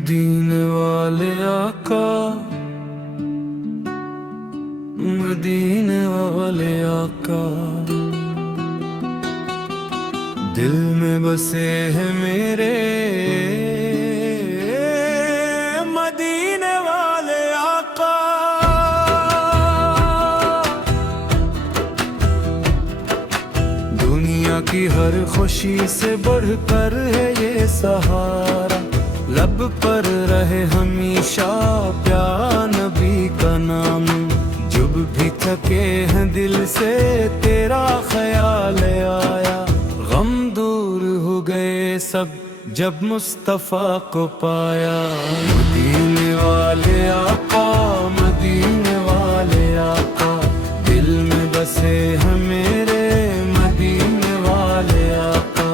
मदीने वाले आका, मदीने वाले आका, दिल में बसे हैं मेरे मदीने वाले आका। दुनिया की हर खुशी से बढ़कर है ये सहारा, लब पर रहे हमेशा प्यार नबी का नाम। जब भी थके हैं दिल से तेरा ख्याल आया, गम दूर हो गए सब जब मुस्तफा को पाया। मदीने वाले आका, मदीने वाले आका, दिल में बसे हैं मेरे मदीने वाले आका।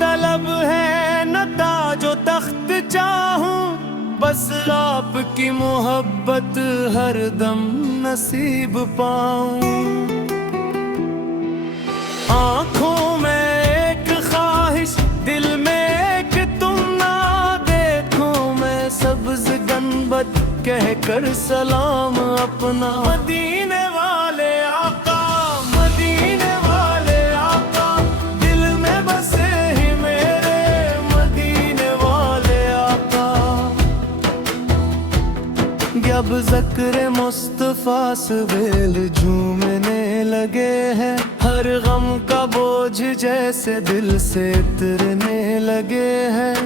तलब है न ताजो तख्त चाहूं, बस आपकी मोहब्बत हर दम नसीब पाऊं। आंखों में एक ख्वाहिश, दिल में एक तुम ना देखो, मैं सब्ज गंबद कह कर सलाम अपना। मदीने वाले आका, मदीने वाले आका, दिल में बसे अब ज़िक्र मुस्तफ़ा सवेल झूमने लगे हैं। हर गम का बोझ जैसे दिल से उतरने लगे हैं।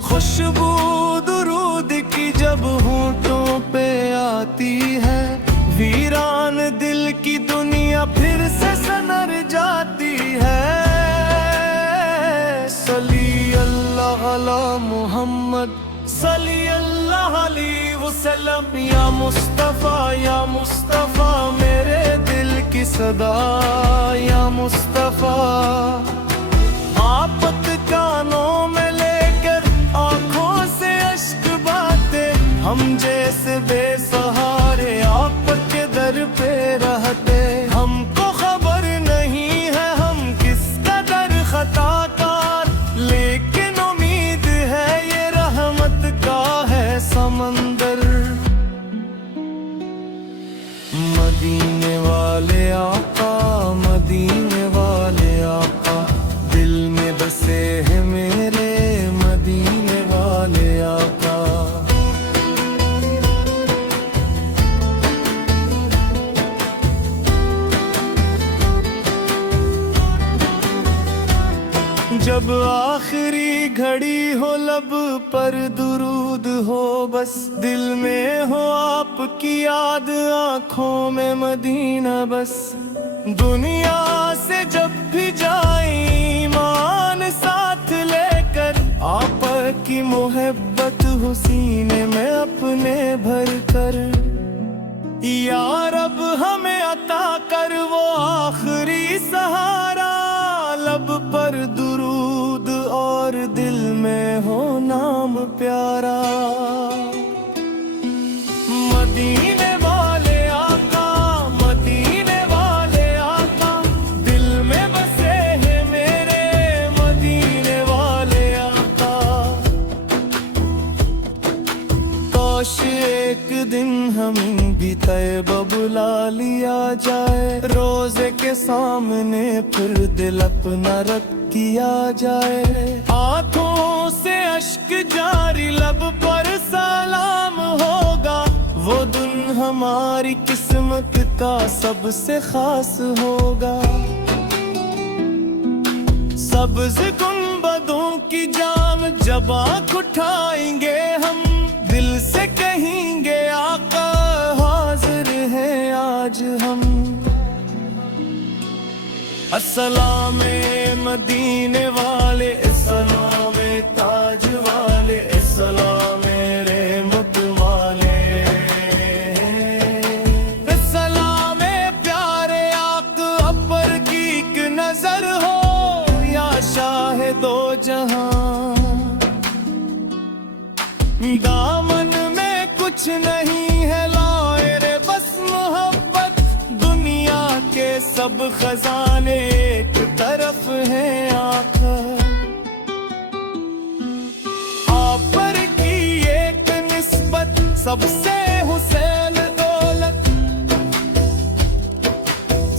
खुशबू दुरूद की जब होंठों पे आती है, वीरान दिल की दुनिया फिर से सनर जाती है। सल्ली अल्लाह अला मुहम्मद, सल्ली अल्लाह अलैहि वसल्लम। या मुस्तफ़ा, या मुस्तफ़ा, मेरे दिल की सदा। या मुस्तफ़ा, आफत कानों में लेकर आँखों से अश्क बहाते, हम जैसे बेसहारे आपके दर पे रहते। हमको खबर नहीं है हम किस कदर खताकार, लेकिन उम्मीद है ये रहमत का है समंदर। मदीने वाले आका, मदीने वाले आका, दिल में बसे हैं मेरे मदीने वाले आका। जब आखिरी घड़ी हो लब पर दुरूद हो, बस दिल में हो आपकी याद, आँखों में मदीना बस। दुनिया से जब भी जाए ईमान साथ लेकर, आपकी मोहब्बत हो सीने में अपने भर कर। या रब हमें अता कर वो आखिरी सहारा, लब पर दुरूद और दिल में हो नाम प्यारा। मदीने वाले आका, मदीने वाले आका, दिल में बसे हैं मेरे मदीने वाले आका। काश एक दिन हमें भी तैबा बुला लिया जाए, रोजे के सामने फिर दिल अपना रख किया जाए। आंखों से अश्क जारी, लब पर सलाम होगा, वो दिन हमारी किस्मत का सबसे खास होगा। सब्ज गुंबदों की जाम जब आँख उठाएंगे हम, दिल से कहेंगे आका हाजिर हैं आज हम। अस्सलामे मदीने वाले, अस्सलामे ताज वाले, अस्सलामे रहमत वाले, अस्सलामे प्यारे आक अपर की एक नजर हो, या शाह दो जहां। दामन में कुछ नहीं है लाए खजाने एक तरफ है आकर, आप पर की एक निस्बत सबसे हुसैन दौलत,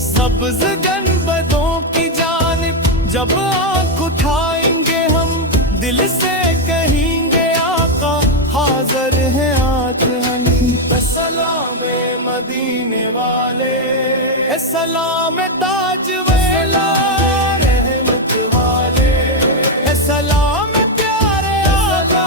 सब्ज गनबदों की जानिब जब आँख उठाएंगे हम, दिल से कहेंगे आका हाजिर है आत हनी। सलाम मदीने वाले, सलाम ताज वेला रहमत वाले, सलाम प्यारे आका।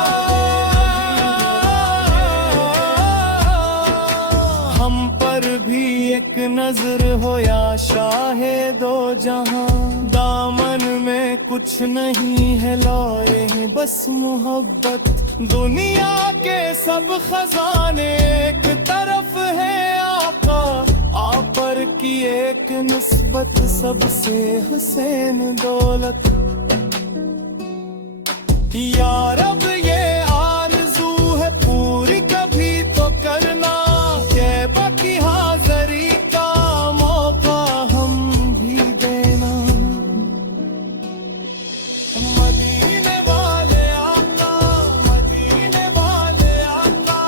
हम पर भी एक नजर हो या शाहे दो जहां, दामन में कुछ नहीं है लौए हैं बस मोहब्बत, दुनिया के सब खजाने एक तरफ है आका, आप पर की एक निस्बत सबसे हुसैन दौलत। या रब ये आरज़ू है पूरी कभी तो करना, कैबा की हाज़री का मौका हम भी देना। मदीने वाले आका, मदीने वाले आका,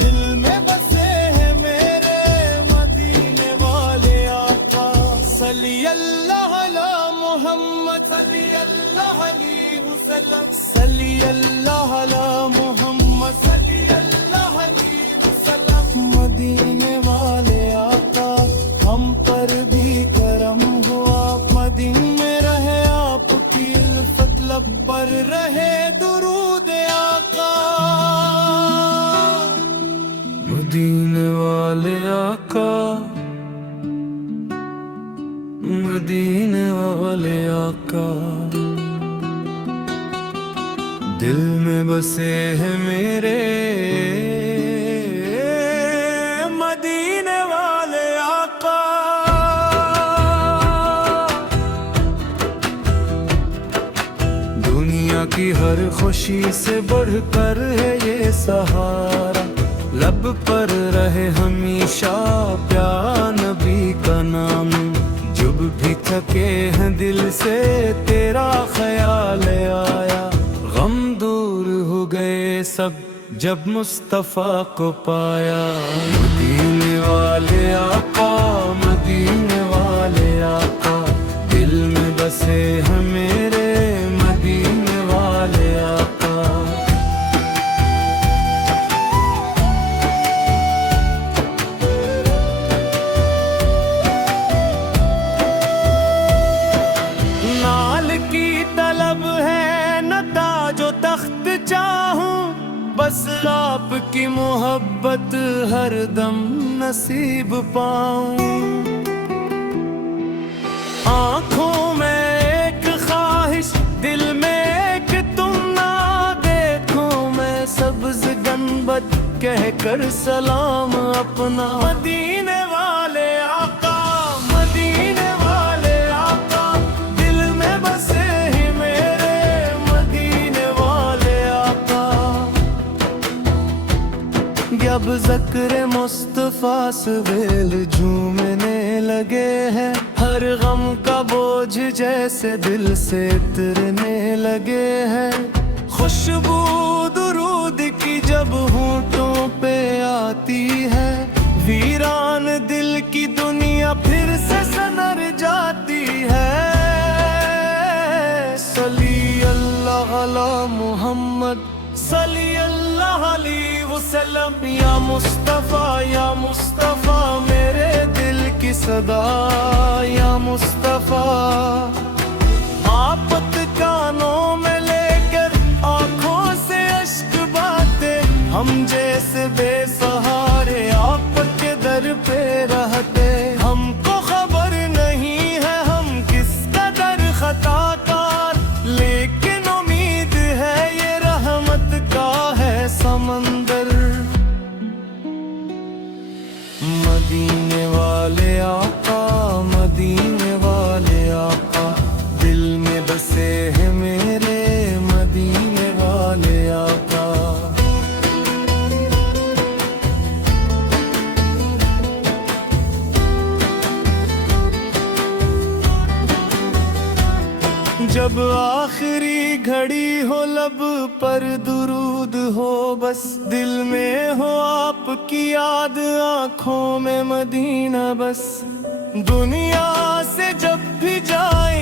दिल में बसे हैं मेरे मदीने वाले आका। सल्ली अल्लाह अला मुहम्मद, सल्ली अल्लाह अलैहि वसल्लम, सल्ली अल्लाह अला मुहम्मद, सल्ली अल्लाह अलैहि वसल्लम। मदीने वाले आका, हम पर भी करम हुआ, मदीने में रहे आपकी इल्फत, लब पर रहे दुरूद आका। मदीने वाले आका, मदीने वाले आका, दिल में बसे हैं मेरे मदीने वाले आका। दुनिया की हर खुशी से बढ़कर है ये सहारा, लब पर रहे हमेशा प्यार नबी का नाम, जब भी थके हैं दिल से तेरा ख्याल आया, गम दूर हो गए सब जब मुस्तफा को पाया। मदीने वाले आका, मदीने वाले आका, दिल में बसे हैं मेरे मदीने वाले आका। नाल की तलब है न ताजो तख्त चाहूं, बस आपकी मोहब्बत हर दम नसीब पाऊं। आँखों में एक ख्वाहिश, दिल में एक तुम ना देखो, मैं सब्ज गनबद कह कर सलाम अपना। मदीने वाले आका, मदीने वाले आका, दिल में बसे ही मेरे मदीने वाले आका। जब ज़िक्र मुस्तफ़ा से दिल झूमने लगे हैं, हर गम का बोझ जैसे दिल से उतरने लगे हैं। खुशबू दुरूद की जब होठों पे आती है, वीरान दिल की दुनिया फिर से सनर जाती है। सल्ली अल्लाह अला मुहम्मद, सल्ली अल्लाह अलैहि वसल्लम। या मुस्तफ़ा, या मुस्तफ़ा, मेरे दिल की सदा, या मुस्तफ़ा। आफत कानों में लेकर आँखों से अश्क बाते, हम जैसे बेसहारे आपके दर पे रहते। हमको खबर नहीं है हम किस कदर खताकार, लेकिन उम्मीद है ये रहमत का है समंदर। मदीने वाले आका, मदीने वाले आका, दिल में बसे हैं मेरे मदीने वाले आका। जब आखिरी घड़ी हो लब पर दुरूद हो, बस दिल में हो आपकी याद, आंखों में मदीना बस। दुनिया से जब भी जाए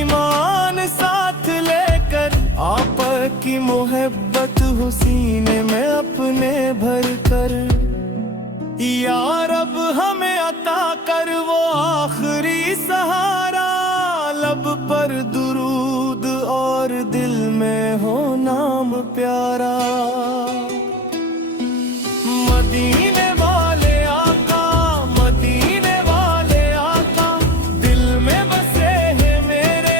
ईमान साथ लेकर, आप की मोहब्बत हो सीने में अपने भर कर। या रब हमें अता कर वो आखिरी सहारा, लब पर दुरूद और दिल में हो नाम प्यारा। मदीने वाले आका, मदीने वाले आका, दिल में बसे हैं मेरे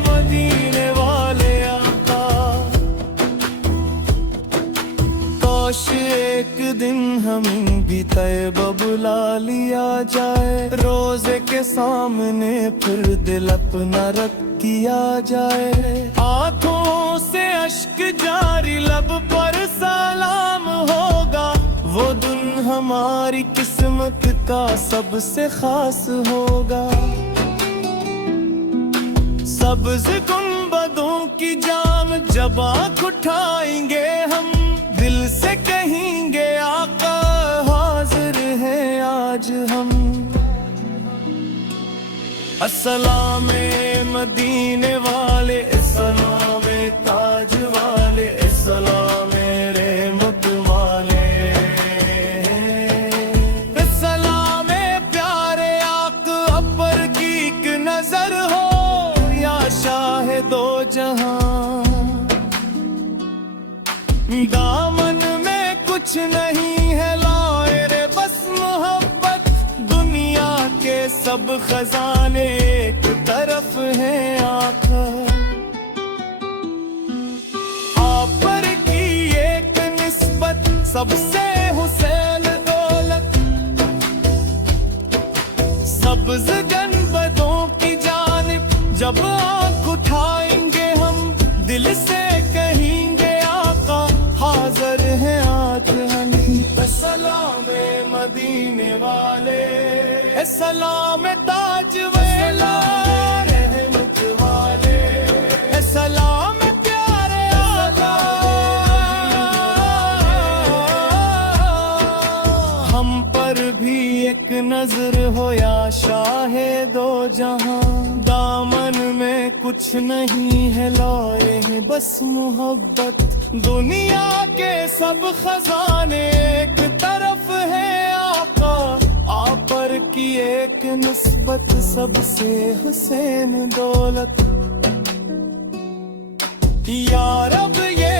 मदीने वाले आका। काश एक दिन हमें भी तैबा बुला लिया जाए, रोजे के सामने फिर दिल अपना रख किया जाए। आंखों से अश्क जारी, लब पर सलाम होगा, वो दिन हमारी किस्मत का सबसे खास होगा। सब्ज गुंबदों की जाम जब आँख उठाएंगे हम, दिल से कहेंगे आका हाजिर है आज हम। अस्सलामे मदीने वाले, अस्सलामे ताज वाले, अस्सलामे रहमत वाले, अस्सलामे प्यारे आक अपर की एक नजर हो, या शाह दो जहां। दामन में कुछ नहीं है लाए रे बस मोहब्बत, दुनिया के सब खजाने एक तरफ है आकर। आप पर की एक निस्बत सबसे हुसैन दौलत, सब्ज गनबदों की जानिब जब आँख उठाएंगे हम, दिल से कहेंगे आका हाजिर है आज हम। सलामे मदीने वाले, सलामे ताज वाला रहमत वाले, सलामे प्यारे आका। हम पर भी एक नजर हो या शाहे दो जहां, दामन में कुछ नहीं है लाए हैं बस मोहब्बत, दुनिया के सब खजाने एक तरफ है आका। आप पर की एक निस्बत सबसे हुसैन दौलत, या रब ये